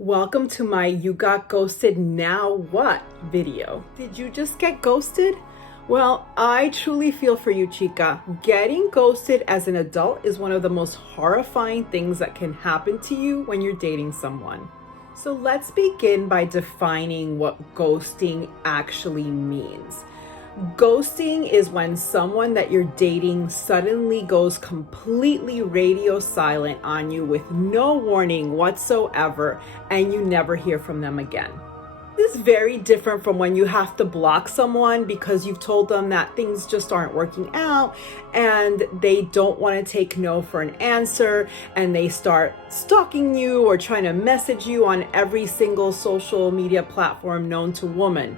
Welcome to my You Got Ghosted Now What video. Did you just get ghosted? Well, I truly feel for you, chica. Getting ghosted as an adult is one of the most horrifying things that can happen to you when you're dating someone. So let's begin by defining what ghosting actually means. Ghosting is when someone that you're dating suddenly goes completely radio silent on you with no warning whatsoever, and you never hear from them again. This is very different from when you have to block someone because you've told them that things just aren't working out and they don't want to take no for an answer, and they start stalking you or trying to message you on every single social media platform known to woman.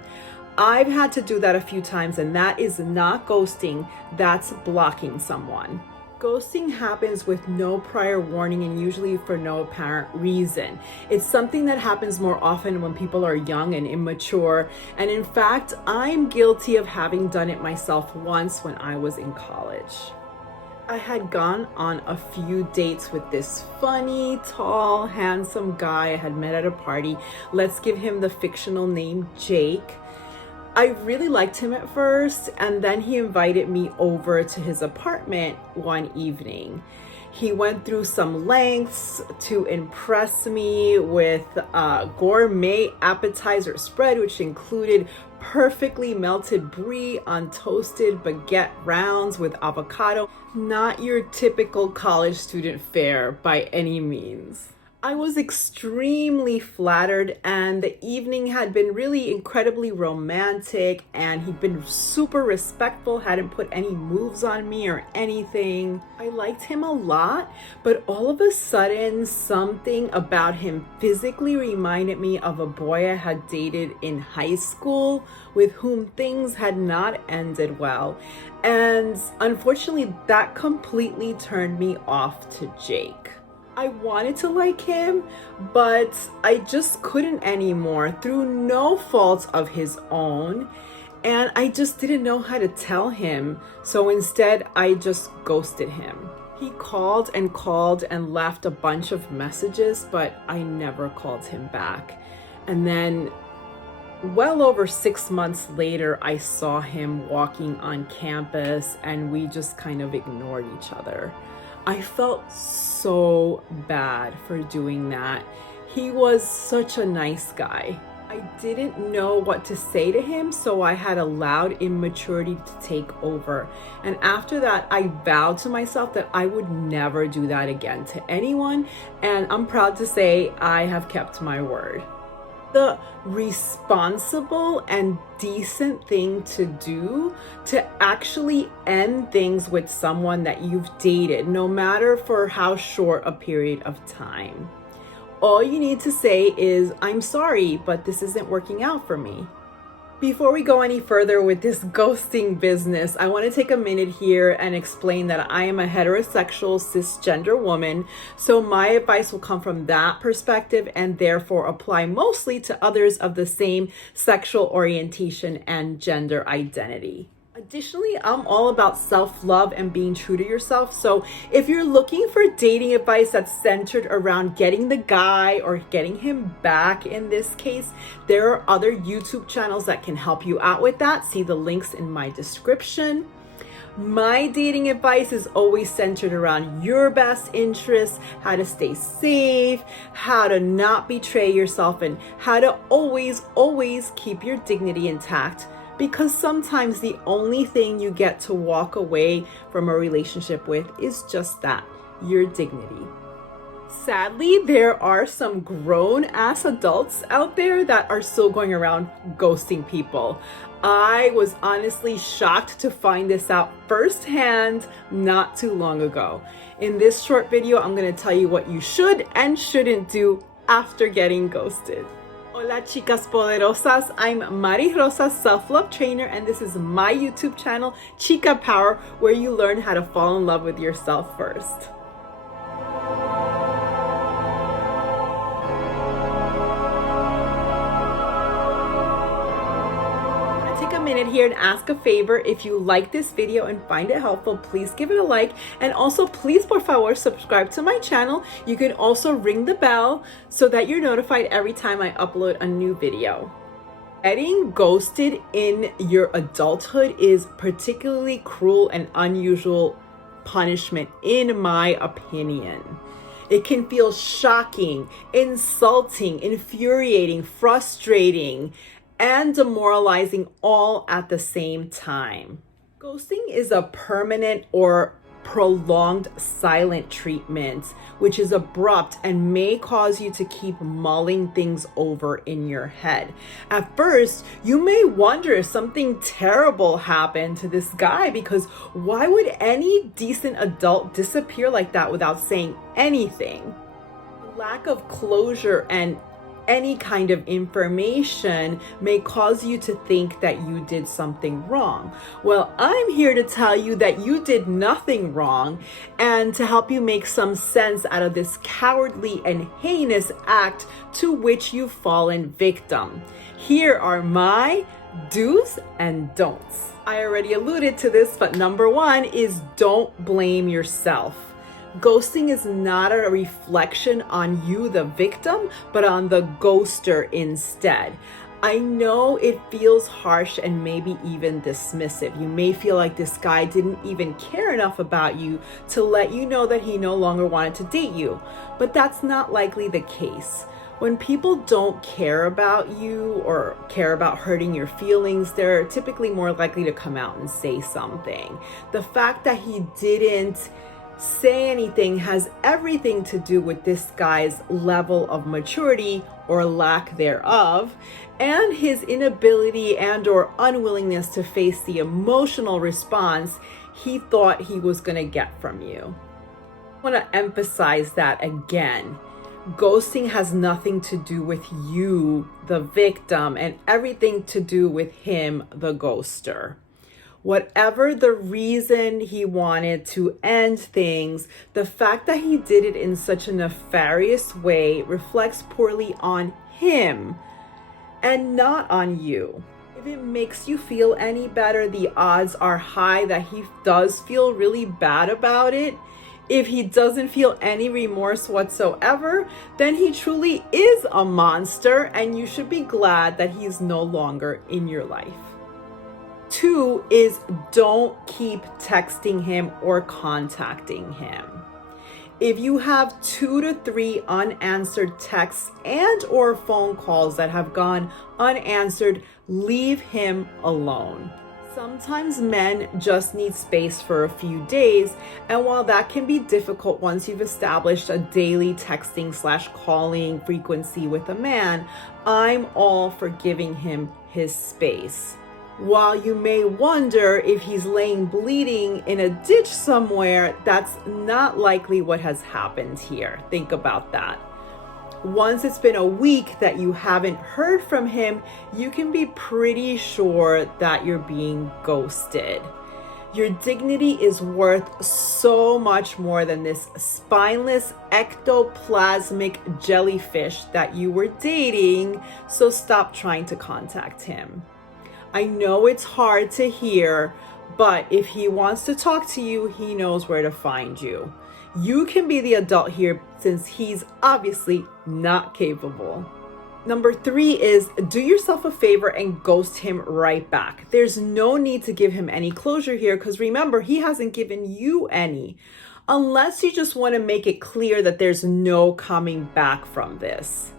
I've had to do that a few times, and that is not ghosting, that's blocking someone. Ghosting happens with no prior warning and usually for no apparent reason. It's something that happens more often when people are young and immature, and in fact, I'm guilty of having done it myself once when I was in college. I had gone on a few dates with this funny, tall, handsome guy I had met at a party. Let's give him the fictional name Jake. I really liked him at first, and then he invited me over to his apartment one evening. He went through some lengths to impress me with a gourmet appetizer spread, which included perfectly melted brie on toasted baguette rounds with avocado. Not your typical college student fare by any means. I was extremely flattered, and the evening had been really incredibly romantic, and he'd been super respectful, hadn't put any moves on me or anything. I liked him a lot, but all of a sudden something about him physically reminded me of a boy I had dated in high school with whom things had not ended well. And unfortunately, that completely turned me off to Jake. I wanted to like him, but I just couldn't anymore through no fault of his own. And I just didn't know how to tell him. So instead, I just ghosted him. He called and left a bunch of messages, but I never called him back. And then well over 6 months later, I saw him walking on campus, and we just kind of ignored each other. I felt so bad for doing that. He was such a nice guy. I didn't know what to say to him, so I had allowed immaturity to take over. And after that, I vowed to myself that I would never do that again to anyone, and I'm proud to say I have kept my word. The responsible and decent thing to do to actually end things with someone that you've dated, no matter for how short a period of time. All you need to say is, I'm sorry, but this isn't working out for me. Before we go any further with this ghosting business, I want to take a minute here and explain that I am a heterosexual cisgender woman, so my advice will come from that perspective and therefore apply mostly to others of the same sexual orientation and gender identity. Additionally, I'm all about self-love and being true to yourself. So if you're looking for dating advice that's centered around getting the guy or getting him back in this case, there are other YouTube channels that can help you out with that. See the links in my description. My dating advice is always centered around your best interests, how to stay safe, how to not betray yourself, and how to always keep your dignity intact. Because sometimes the only thing you get to walk away from a relationship with is just that, your dignity. Sadly, there are some grown-ass adults out there that are still going around ghosting people. I was honestly shocked to find this out firsthand not too long ago. In this short video, I'm going to tell you what you should and shouldn't do after getting ghosted. Hola chicas poderosas, I'm Mari Rosa, self-love trainer, and this is my YouTube channel, Chica Power, where you learn how to fall in love with yourself first. minute here and ask a favor. If you like this video and find it helpful, please give it a like. And also, please, por favor, subscribe to my channel. You can also ring the bell so that you're notified every time I upload a new video. Getting ghosted in your adulthood is particularly cruel and unusual punishment, in my opinion. It can feel shocking, insulting, infuriating, frustrating, and demoralizing all at the same time. Ghosting is a permanent or prolonged silent treatment, which is abrupt and may cause you to keep mulling things over in your head. At first, you may wonder if something terrible happened to this guy, because why would any decent adult disappear like that without saying anything? Lack of closure and any kind of information may cause you to think that you did something wrong. Well, I'm here to tell you that you did nothing wrong, and to help you make some sense out of this cowardly and heinous act to which you've fallen victim. Here are my do's and don'ts. I already alluded to this, but number one is don't blame yourself. Ghosting is not a reflection on you, the victim, but on the ghoster instead. I know it feels harsh and maybe even dismissive. You may feel like this guy didn't even care enough about you to let you know that he no longer wanted to date you, but that's not likely the case. When people don't care about you or care about hurting your feelings, they're typically more likely to come out and say something. The fact that he didn't say anything has everything to do with this guy's level of maturity or lack thereof, and his inability and or unwillingness to face the emotional response he thought he was going to get from you. I want to emphasize that again. Ghosting has nothing to do with you, the victim, and everything to do with him, the ghoster. Whatever the reason he wanted to end things, the fact that he did it in such a nefarious way reflects poorly on him and not on you. If it makes you feel any better, the odds are high that he does feel really bad about it. If he doesn't feel any remorse whatsoever, then he truly is a monster, and you should be glad that he's no longer in your life. 2 is don't keep texting him or contacting him. If you have 2 to 3 unanswered texts and or phone calls that have gone unanswered, leave him alone. Sometimes men just need space for a few days, and while that can be difficult once you've established a daily texting/calling frequency with a man, I'm all for giving him his space. While you may wonder if he's laying bleeding in a ditch somewhere, that's not likely what has happened here. Think about that. Once it's been a week that you haven't heard from him, you can be pretty sure that you're being ghosted. Your dignity is worth so much more than this spineless ectoplasmic jellyfish that you were dating, so stop trying to contact him. I know it's hard to hear, but if he wants to talk to you, he knows where to find you. You can be the adult here since he's obviously not capable. Number 3 is do yourself a favor and ghost him right back. There's no need to give him any closure here, because remember, he hasn't given you any. Unless you just want to make it clear that there's no coming back from this.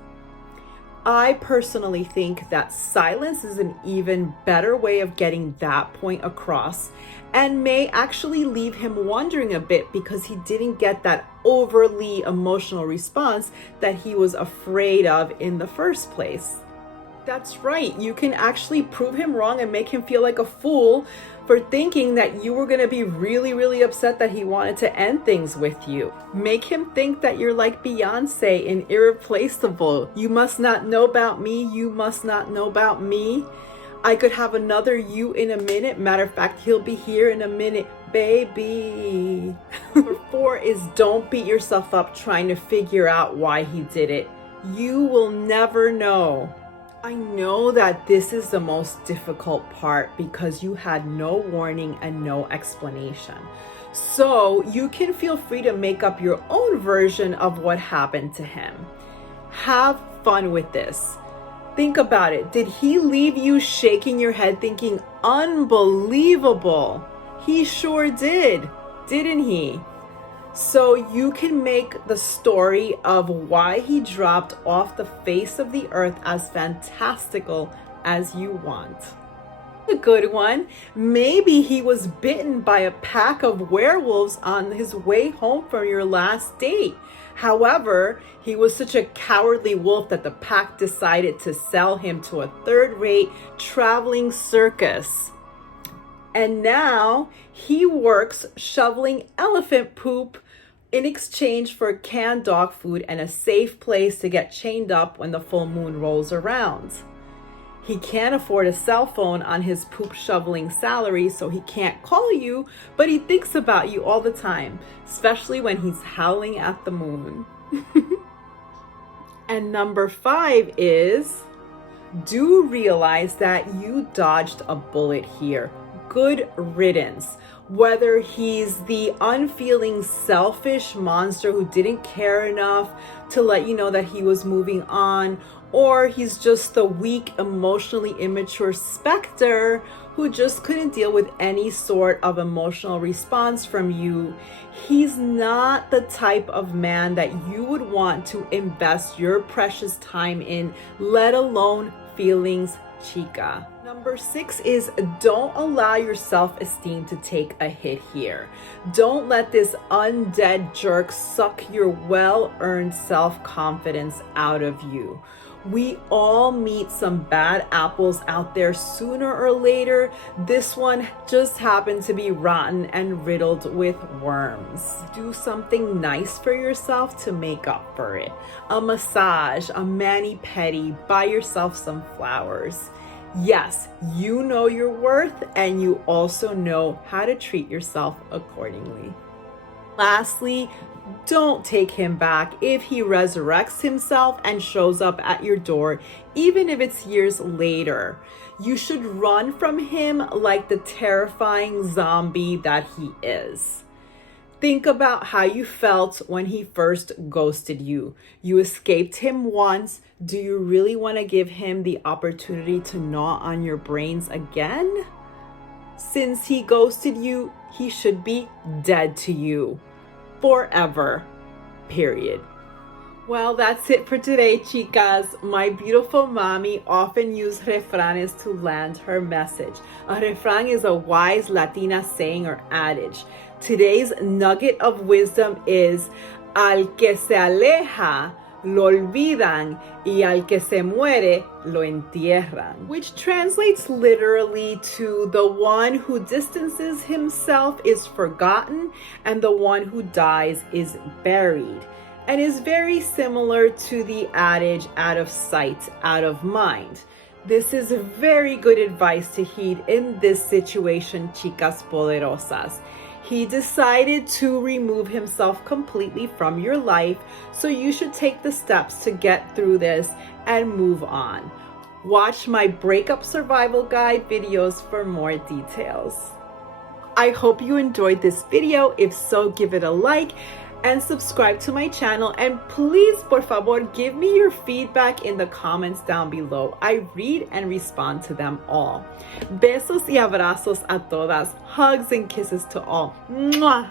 I personally think that silence is an even better way of getting that point across, and may actually leave him wondering a bit because he didn't get that overly emotional response that he was afraid of in the first place. That's right, you can actually prove him wrong and make him feel like a fool for thinking that you were going to be really, really upset that he wanted to end things with you. Make him think that you're like Beyonce in Irreplaceable. You must not know about me, you must not know about me. I could have another you in a minute. Matter of fact, he'll be here in a minute, baby. Number 4 is don't beat yourself up trying to figure out why he did it. You will never know. I know that this is the most difficult part because you had no warning and no explanation. So you can feel free to make up your own version of what happened to him. Have fun with this. Think about it. Did he leave you shaking your head thinking, unbelievable? He sure did, didn't he? So you can make the story of why he dropped off the face of the earth as fantastical as you want. A good one. Maybe he was bitten by a pack of werewolves on his way home from your last date. However, he was such a cowardly wolf that the pack decided to sell him to a third-rate traveling circus. And now he works shoveling elephant poop in exchange for canned dog food and a safe place to get chained up when the full moon rolls around. He can't afford a cell phone on his poop shoveling salary, so he can't call you, but he thinks about you all the time, especially when he's howling at the moon. And number 5 is, do realize that you dodged a bullet here. Good riddance. Whether he's the unfeeling, selfish monster who didn't care enough to let you know that he was moving on, or he's just the weak, emotionally immature specter who just couldn't deal with any sort of emotional response from you, he's not the type of man that you would want to invest your precious time in, let alone feelings, chica. Number 6 is, don't allow your self-esteem to take a hit here. Don't let this undead jerk suck your well-earned self-confidence out of you. We all meet some bad apples out there sooner or later. This one just happened to be rotten and riddled with worms. Do something nice for yourself to make up for it. A massage, a mani-pedi, buy yourself some flowers. Yes, you know your worth, and you also know how to treat yourself accordingly. Lastly, don't take him back if he resurrects himself and shows up at your door, even if it's years later. You should run from him like the terrifying zombie that he is. Think about how you felt when he first ghosted you. You escaped him once. Do you really want to give him the opportunity to gnaw on your brains again? Since he ghosted you, he should be dead to you. Forever. Period. Well, that's it for today, chicas. My beautiful mommy often used refranes to land her message. A refrán is a wise Latina saying or adage. Today's nugget of wisdom is, al que se aleja, lo olvidan, y al que se muere, lo entierran. Which translates literally to, the one who distances himself is forgotten, and the one who dies is buried. And is very similar to the adage, out of sight, out of mind. This is very good advice to heed in this situation, chicas poderosas. He decided to remove himself completely from your life, so you should take the steps to get through this and move on. Watch my breakup survival guide videos for more details. I hope you enjoyed this video. If so, give it a like and subscribe to my channel, and please, por favor, give me your feedback in the comments down below. I read and respond to them all. Besos y abrazos a todas. Hugs and kisses to all. Mwah!